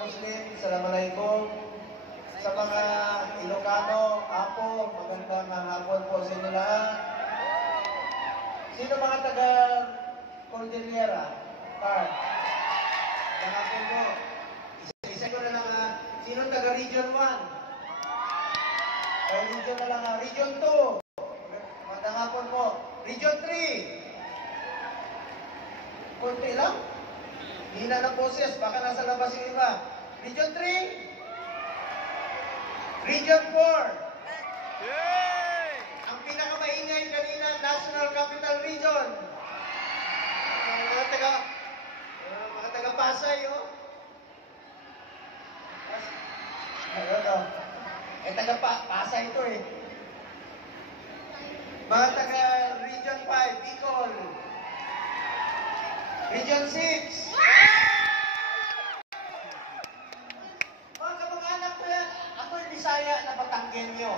Muslim, Assalamualaikum. Sa mga Ilocano, Apo, magandang hapon po sa inyo lahat. Sino mga taga Cordillera? Card. Magandang hapon po. Isa ko na lang, sino taga Region 1? Region na lang, Region 2. Magandang hapon po. Region 3. Kunti lang. Hina ng boses, baka nasa labas yung iba. Region 3. Region 4. Yay! Ang pinakamaingay kanina, National Capital Region. Mga taga Pasay, oh. Ayun, oh. Taga Pasay ito, eh. Mga taga Region 5, Bicol. Region 6. Mga kamag-anak ko yan, ako yung Bisaya na Batanggenyo.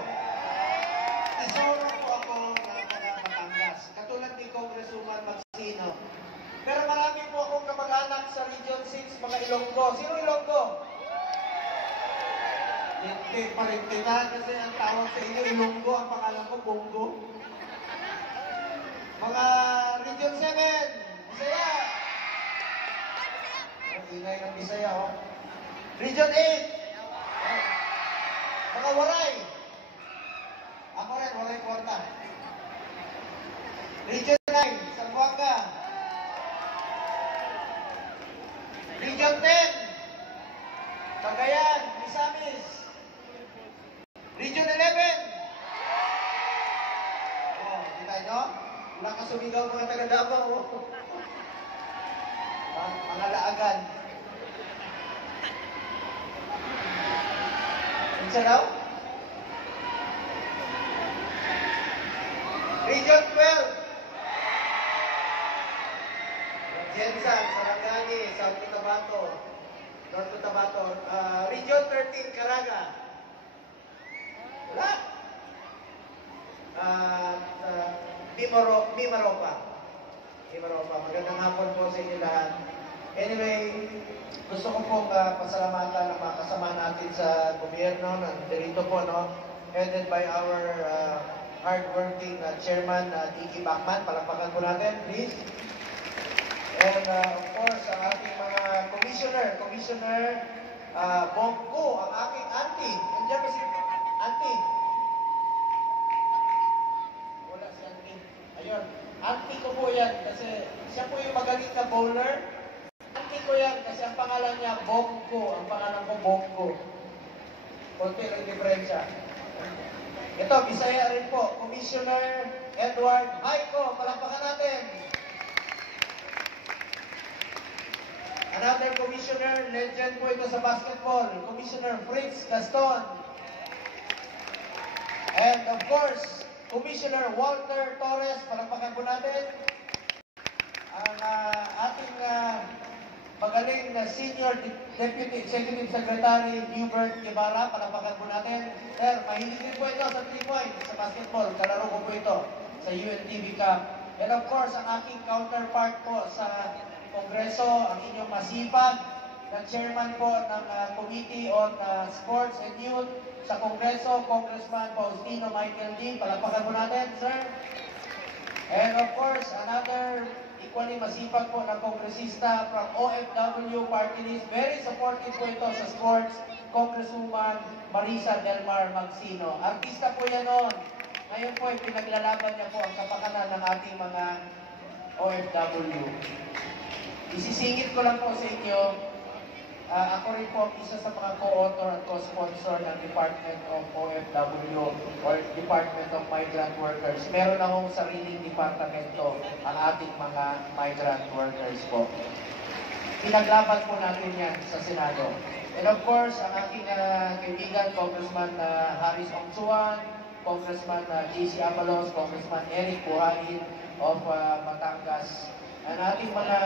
Isoro po ako ng taga Batangas. Katulad ni Congresswoman Magsino. Pero marami po akong kamag-anak sa Region 6, mga Ilonggo. Sino Ilonggo? Hindi pa rin kita kasi ang tawag sa inyo, Ilonggo. Ang pangalan ko, Bongo. Mga Region 7, Bisaya. Ingay ng Bisaya, oh. Region 8. Mga Waray. Ako rin, Waray Kwarta. Region 9, Zamboanga. Region 10, Cagayan, Misamis. Region 11. Oh, kita nyo? Wala ka sumigaw mga taga-Davao, oh. Mga laagan. Isa daw? Region 12. Jensan, Sarangani, South Cotabato, North Cotabato. Region 13, Caraga. Wala. Mimaropa. Magandang hapon po sa inyo lahat. Anyway, gusto ko pong pasalamatan ang mga kasama natin sa gobyerno. Nandito po, no? Headed by our hardworking chairman, Diki Bachman. Palakpakan po natin, please. And of course, ang ating mga Commissioner Bongko, ang aking auntie. Nandiyan ba si auntie? Wala si auntie. Ayun. Auntie ko po yan kasi siya po yung magaling na bowler. Auntie ko yan kasi ang pangalan niya Bongko. Ang pangalan ko Bongko. Konti lang diferensya. Ito, Bisaya rin po. Commissioner Edward Maiko. Palakpakan natin. Another commissioner, legend po ito sa basketball. Commissioner Fritz Gaston. And of course, Commissioner Walter Torres, palakpakan po natin. Ang ating magaling na Senior Deputy Executive Secretary, Hubert Guevara, palakpakan po natin. Sir, mahilig din po ito sa 3 points sa basketball. Kalaro ko po ito sa UNTV Cup. And of course, ang aking counterpart po sa Kongreso, ang inyong masipag na chairman po ng Committee on Sports and Youth sa Kongreso, Congressman Faustino Michael D. Palakpakan po natin, sir. And of course, another equally masipag po na kongresista from OFW Party List. Very supportive po ito sa sports, Congresswoman Marisa Delmar Magsino. Artista po yan noon. Ngayon po ay pinaglalaban niya po ang kapakanan ng ating mga OFW. Isisingit ko lang po sa inyo, ako rin po isa sa mga co-author at co-sponsor ng Department of OFW or Department of Migrant Workers. Meron akong sariling departamento ang ating mga migrant workers po. Pinaglaban po natin yan sa Senado. And of course, ang aking kaibigan, Congressman Harris Ongsuan, Congressman J.C. Abalos, Congressman Eric Buhain of Batangas. Ang ating mga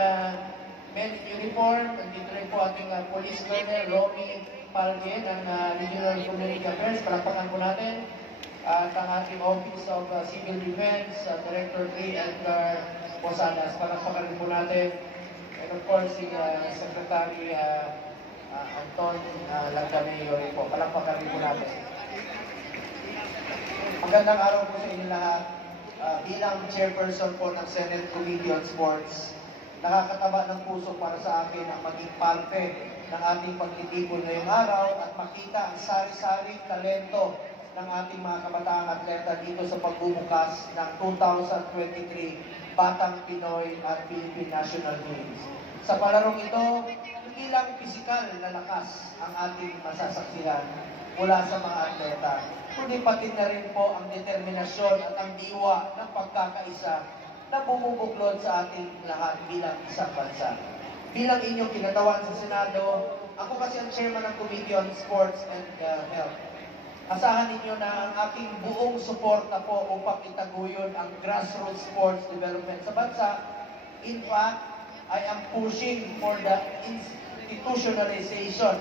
men in uniform, nandito rin po ating Police Colonel Romy Palge ng Regional Community Affairs. Palakpakan po natin. At ang ating Office of Civil Defense, Director Ray Edgar Posadas. Palakpakan rin po natin. And of course, si Secretary Antonio Ramon Langgameo rin po. Palakpakan rin po natin. Magandang araw po sa inyo lahat. Bilang chairperson po ng Senate Committee on Sports, nakakataba ng puso para sa akin ang maging parte ng ating pagtitipon ngayong araw at makita ang sari-saring talento ng ating mga kabataang atleta dito sa pagbubukas ng 2023 Batang Pinoy at Philippine National Games. Sa palarong ito, hindi lang pisikal na lakas ang ating masasaksihan mula sa mga atleta, kundi pati na rin po ang determinasyon at ang diwa ng pagkakaisa na bumubuklod sa ating lahat bilang isang bansa. Bilang inyong kinatawan sa Senado, ako kasi ang chairman ng Committee on Sports and Health. Asahan ninyo na ang aking buong suporta po upang itaguyod ang grassroots sports development sa bansa. In fact, I am pushing for the institutionalization